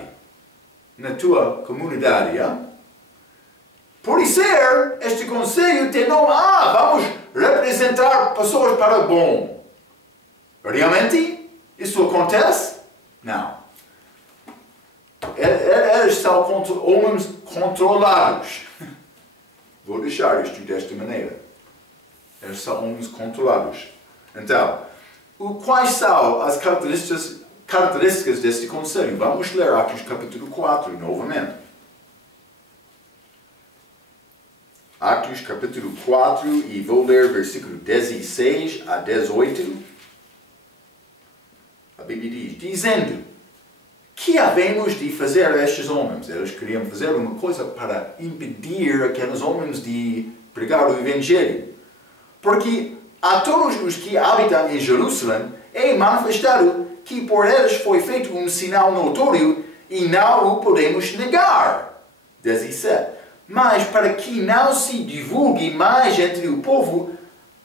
na tua comunidade. Pode ser este conselho tem nome. Vamos representar pessoas para o bom. Realmente? Isso acontece? Não. Eles são homens controlados. Vou deixar isto desta maneira. Eles são homens controlados. Então, quais são as características deste conselho? Vamos ler Atos capítulo 4 novamente. Atos capítulo 4 e vou ler versículo 16 a 18. A Bíblia diz, dizendo: que havemos de fazer a estes homens? Eles queriam fazer uma coisa para impedir aqueles homens de pregar o Evangelho. Porque a todos os que habitam em Jerusalém é manifestado que por eles foi feito um sinal notório e não o podemos negar. 17. Mas para que não se divulgue mais entre o povo,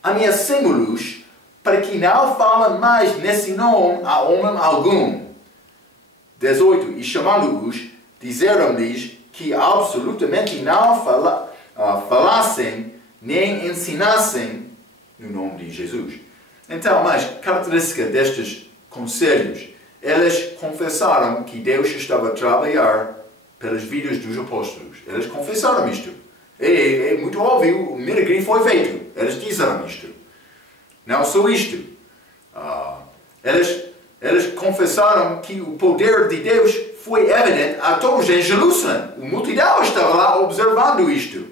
ameaçamo-los, para que não falem mais nesse nome a homem algum. 18. E chamando-os, disseram-lhes que absolutamente não falassem nem ensinassem no nome de Jesus. Então, mas característica destes conselhos, eles confessaram que Deus estava a trabalhar pelas vidas dos apóstolos. Eles confessaram isto. É muito óbvio, o milagre foi feito. Eles disseram isto. Não só isto. Eles confessaram que o poder de Deus foi evidente a todos em Jerusalém. A multidão estava lá observando isto.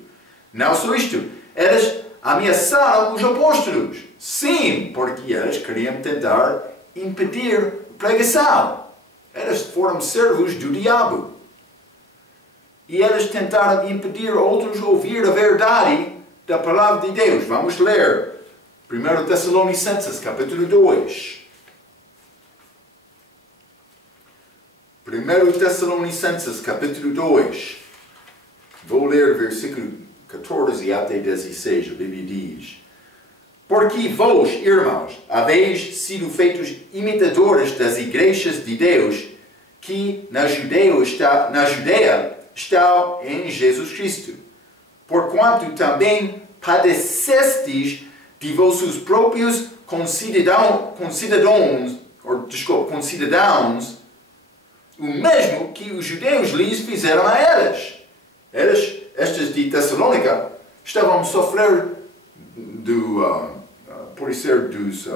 Não só isto. Eles ameaçaram os apóstolos. Sim, porque eles queriam tentar impedir a pregação. Eles foram servos do diabo. E eles tentaram impedir outros ouvir a verdade da palavra de Deus. Vamos ler 1 Tessalonicenses, capítulo 2. 1 Tessalonicenses, capítulo 2. Vou ler versículo 14 até 16. A Bíblia diz: Porque vós, irmãos, haveis sido feitos imitadores das igrejas de Deus que na Judeia estão em Jesus Cristo. Porquanto também padecestes de vossos próprios concidadãos, o mesmo que os judeus lhes fizeram a eles. Estes de Tessalônica, estavam a sofrer por ser dos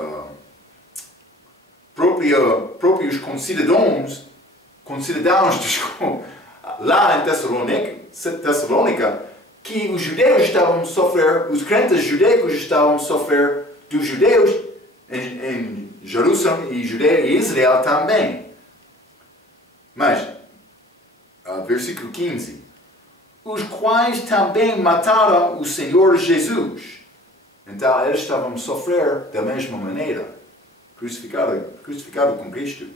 próprios concidadãos lá em Tessalônica, que os judeus estavam a sofrer, os crentes judaicos estavam a sofrer dos judeus em Jerusalém e Judeia e Israel também. Mas, versículo 15: os quais também mataram o Senhor Jesus. Então, eles estavam a sofrer da mesma maneira, crucificado com Cristo.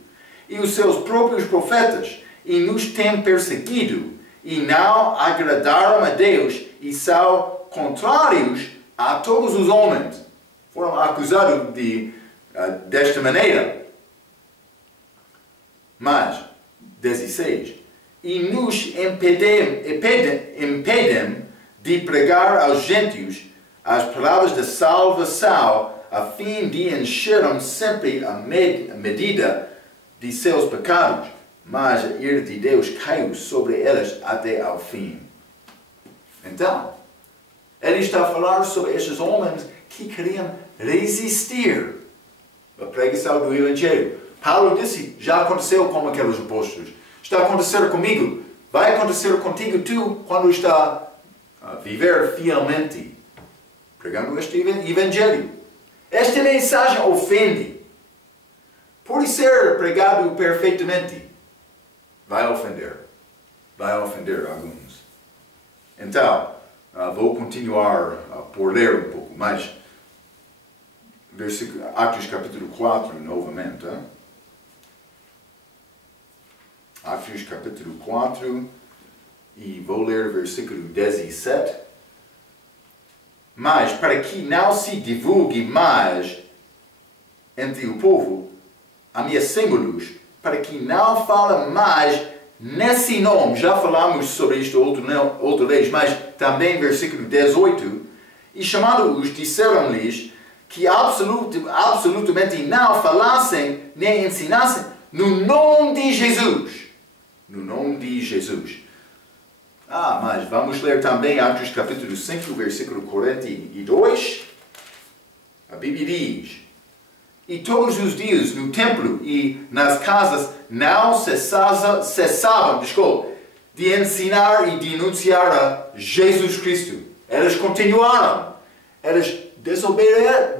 E os seus próprios profetas, e nos têm perseguido, e não agradaram a Deus, e são contrários a todos os homens. Foram acusados desta maneira. Mas, 16, e nos impedem de pregar aos gentios as palavras da salvação, a fim de encherem sempre a medida de seus pecados, mas a ira de Deus caiu sobre eles até ao fim. Então, ele está a falar sobre estes homens que queriam resistir à pregação do Evangelho. Paulo disse: já aconteceu com aqueles apóstolos. Está a acontecer comigo. Vai acontecer contigo tu quando está a viver fielmente pregando este Evangelho. Esta mensagem ofende. Por ser pregado perfeitamente, vai ofender alguns. Então, vou continuar por ler um pouco, mas Atos capítulo 4 novamente. Atos capítulo 4 e vou ler versículo 17. Mas para que não se divulgue mais entre o povo, ameacemos-los para que não falem mais nesse nome. Já falamos sobre isto outra vez, mas também versículo 18. E chamando-os, disseram-lhes que absolutamente não falassem nem ensinassem no nome de Jesus. No nome de Jesus. Mas vamos ler também Atos capítulo 5, versículo 42. A Bíblia diz: e todos os dias no templo e nas casas não cessavam de ensinar e de anunciar a Jesus Cristo. Eles continuaram. Eles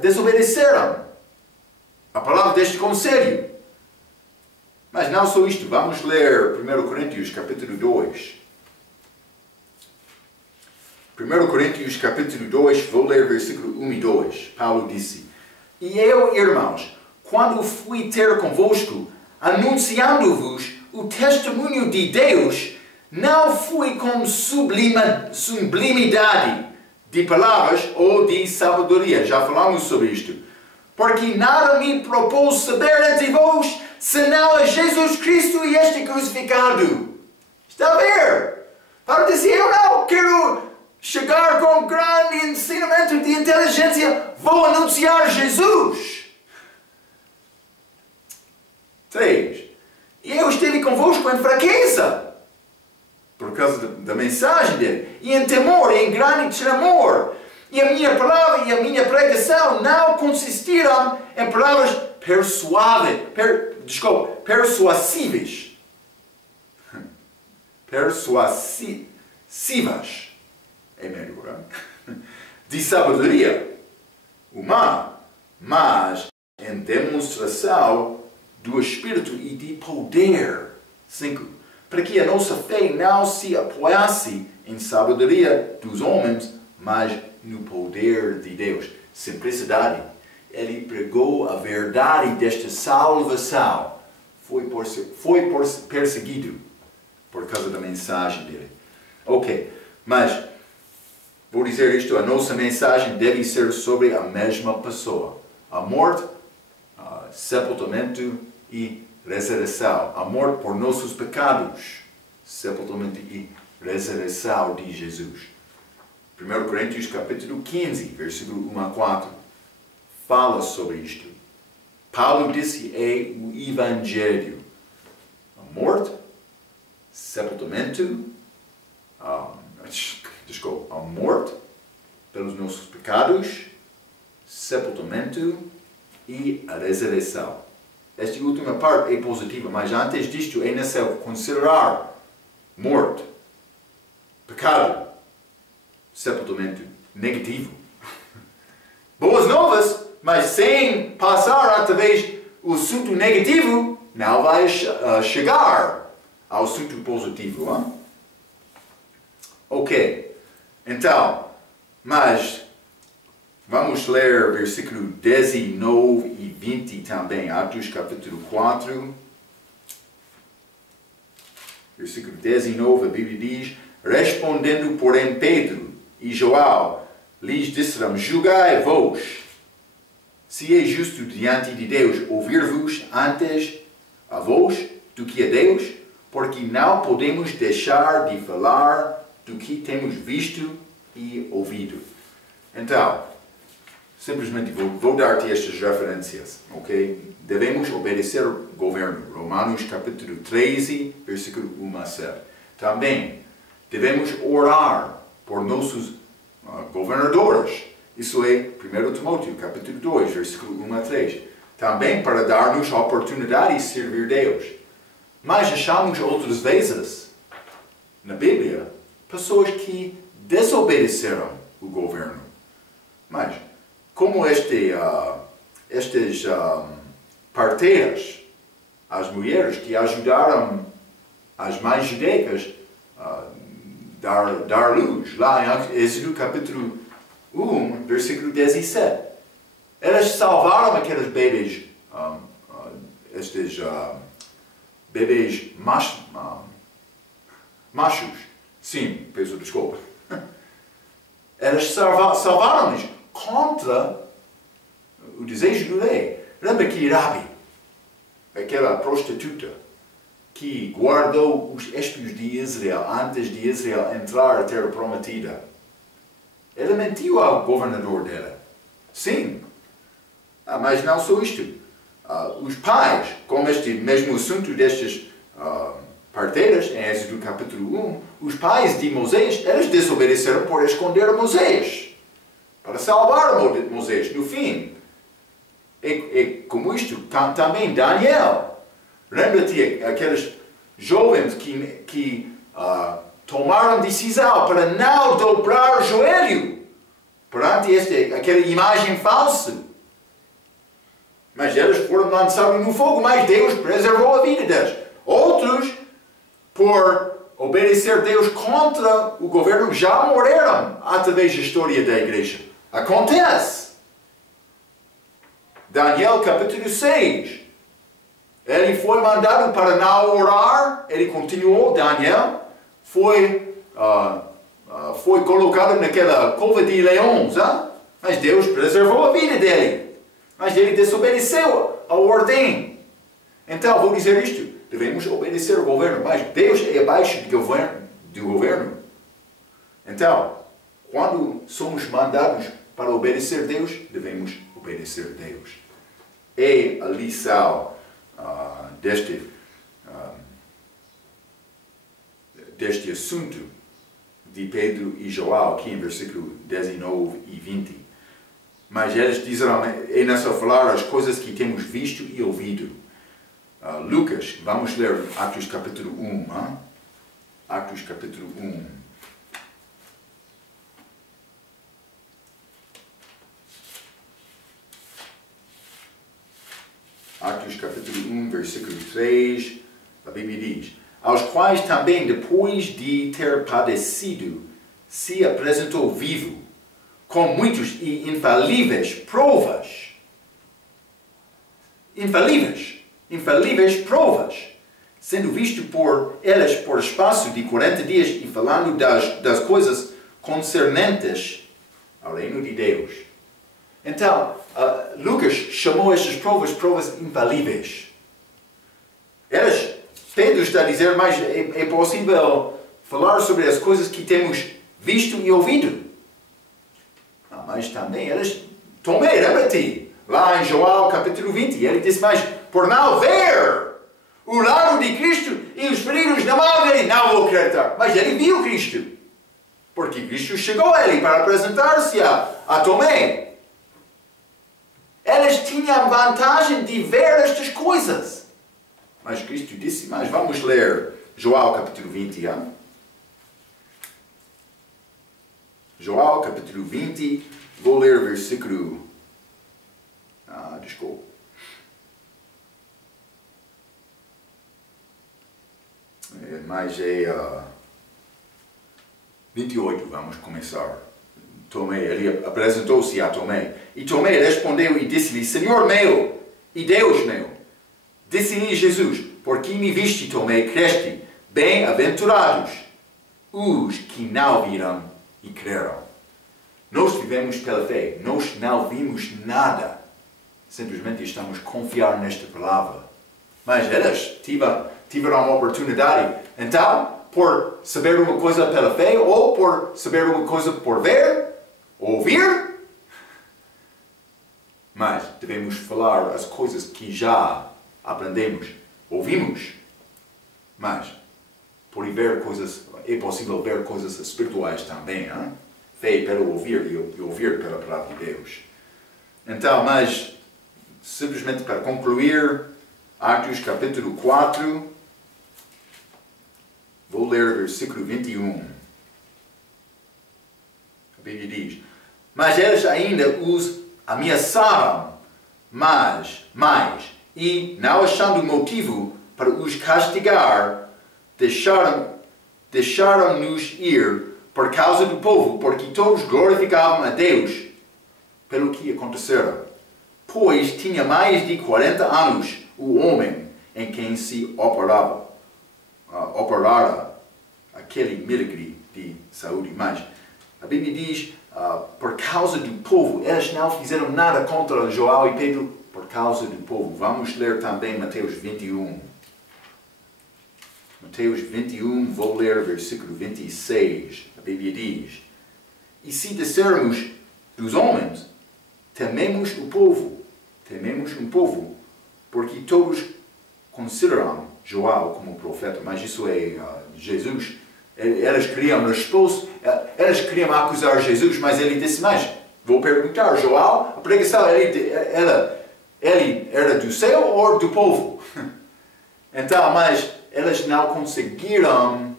desobedeceram a palavra deste conselho. Mas não só isto. Vamos ler 1 Coríntios capítulo 2. 1 Coríntios capítulo 2, vou ler versículo 1 e 2. Paulo disse: e eu, irmãos, quando fui ter convosco, anunciando-vos o testemunho de Deus, não fui com sublimidade de palavras ou de sabedoria. Já falamos sobre isto. Porque nada me propôs saber entre vós, senão a Jesus Cristo e este crucificado. Está a ver? Paulo disse: eu não quero chegar com grande ensinamento de inteligência, vou anunciar Jesus. 3. E eu estive convosco em fraqueza, por causa da mensagem dele, e em temor, e em grande tremor. E a minha palavra e a minha pregação não consistiram em palavras persuasíveis. Persuasivas. É melhor. De sabedoria humana, mas em demonstração do Espírito e de poder. 5. Para que a nossa fé não se apoiasse em sabedoria dos homens, mas no poder de Deus. Simplicidade. Ele pregou a verdade desta salvação. Foi perseguido por causa da mensagem dele. Ok, mas vou dizer isto, a nossa mensagem deve ser sobre a mesma pessoa. A morte, sepultamento e ressurreição. A morte por nossos pecados, sepultamento e ressurreição de Jesus. 1 Coríntios capítulo 15, versículo 1 a 4, fala sobre isto. Paulo disse, é o Evangelho. A morte, sepultamento, a morte pelos nossos pecados, sepultamento e a ressurreição. Esta última parte é positiva, mas antes disto é necessário considerar morte, pecado, sepultamento negativo. Boas novas, mas sem passar através do assunto negativo, não vai chegar ao assunto positivo. Hein? Ok, então, mas vamos ler versículo 19 e 20 também, Atos capítulo 4. Versículo 19, a Bíblia diz, respondendo, porém, Pedro e João lhes disseram, julgai-vos, se é justo diante de Deus ouvir-vos antes a vós do que a Deus, porque não podemos deixar de falar do que temos visto e ouvido. Então, simplesmente vou dar-te estas referências, ok? Devemos obedecer ao governo. Romanos capítulo 13, versículo 1 a 7. Também devemos orar por nossos governadores. Isso é 1 Timóteo capítulo 2, versículo 1 a 3. Também para dar-nos a oportunidade de servir Deus. Mas achamos outras vezes, na Bíblia, pessoas que desobedeceram o governo. Mas, como estas parteiras, as mulheres que ajudaram as mães judaicas a dar luz, lá em Êxodo capítulo 1, versículo 17. Elas salvaram aqueles bebês, bebês machos. Sim, peço desculpa. Elas salvaram-nos contra o desejo do rei. Lembra que Rabi, aquela prostituta que guardou os espios de Israel antes de Israel entrar na terra prometida, ela mentiu ao governador dela. Sim, mas não só isto. Os pais, com este mesmo assunto destas parteiras, em Êxodo capítulo 1, os pais de Moisés, eles desobedeceram por esconder Moisés, para salvar Moisés no fim. E como isto, também Daniel. Lembra-te aqueles jovens que tomaram decisão para não dobrar o joelho perante aquela imagem falsa. Mas eles foram lançados no fogo, mas Deus preservou a vida deles. Outros, por obedecer a Deus contra o governo, já morreram através da história da igreja. Acontece. Daniel capítulo 6. Ele foi mandado para não orar, ele continuou, Daniel, foi colocado naquela cova de leões, mas Deus preservou a vida dele. Mas ele desobedeceu a ordem. Então, vou dizer isto, devemos obedecer ao governo, mas Deus é abaixo do governo. Então, quando somos mandados para obedecer a Deus, devemos obedecer a Deus. É a lição deste assunto de Pedro e João, aqui em versículo 19 e 20. Mas eles disseram, é nessa falar as coisas que temos visto e ouvido. Lucas, vamos ler Atos capítulo 1. Atos capítulo 1. Atos capítulo 1, versículo 3, a Bíblia diz: aos quais também, depois de ter padecido, se apresentou vivo, com muitos e infalíveis provas. Infalíveis provas, sendo visto por elas por espaço de 40 dias e falando das coisas concernentes ao reino de Deus. Então, Lucas chamou estas provas infalíveis. Pedro está a dizer, mas é possível falar sobre as coisas que temos visto e ouvido. Mas também Tomé, lembra-te, lá em João capítulo 20, ele disse, mas por não ver o lado de Cristo e os perigos da mão dele, não vou acreditar. Mas ele viu Cristo, porque Cristo chegou a ele para apresentar-se a Tomé. Eles tinham a vantagem de ver estas coisas. Mas Cristo disse, mas vamos ler João capítulo 20. João capítulo 20, vou ler o versículo... desculpa. Mas é 28, vamos começar. Tomé, ele apresentou-se a Tomé. E Tomé respondeu e disse-lhe, Senhor meu e Deus meu. Disse-lhe Jesus, por que me viste, Tomé, creste? Bem-aventurados os que não viram e creram. Nós vivemos pela fé, nós não vimos nada. Simplesmente estamos a confiar nesta palavra. Mas eles tiveram uma oportunidade. Então, por saber uma coisa pela fé, ou por saber uma coisa por ver, ouvir, mas devemos falar as coisas que já aprendemos, ouvimos. Mas, por ver coisas, é possível ver coisas espirituais também. Hein? Fé pelo ouvir e ouvir pela palavra de Deus. Então, mas, simplesmente para concluir, Atos capítulo 4, vou ler o versículo 21. A Bíblia diz, mas eles ainda os ameaçaram mais, e, não achando motivo para os castigar, deixaram-nos ir por causa do povo, porque todos glorificavam a Deus pelo que acontecera. Pois tinha mais de 40 anos o homem em quem se operara aquele milagre de saúde. Mas a Bíblia diz, por causa do povo, eles não fizeram nada contra João e Pedro, por causa do povo. Vamos ler também Mateus 21. Mateus 21, vou ler o versículo 26. A Bíblia diz, e se dissermos dos homens, tememos um povo, porque todos consideram João como profeta, mas isso é Jesus. Eles queriam acusar Jesus, mas ele disse, mas vou perguntar, João, a pregação, ele era do céu ou do povo? Então, mas eles não conseguiram,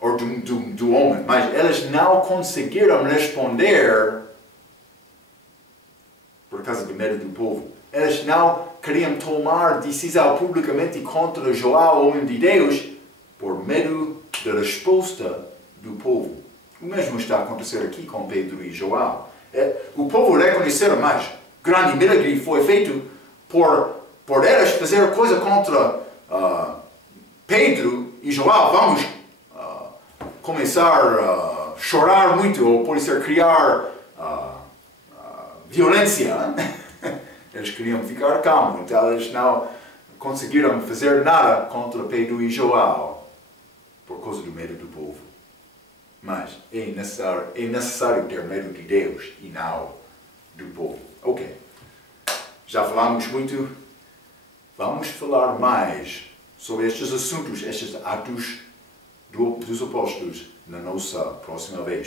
ou do homem, mas eles não conseguiram responder por causa do medo do povo. Eles não queriam tomar decisão publicamente contra João, homem de Deus, por medo da resposta do povo. O mesmo está a acontecer aqui com Pedro e João. O povo reconheceram, mas grande milagre foi feito por eles fazer coisa contra Pedro e João. Vamos começar a chorar muito, ou pode ser criar violência. Eles queriam ficar calmos, então eles não conseguiram fazer nada contra Pedro e João por causa do medo do povo. Mas é necessário ter medo de Deus e não do povo. Ok. Já falamos muito. Vamos falar mais sobre estes assuntos, estes atos dos apóstolos na nossa próxima vez.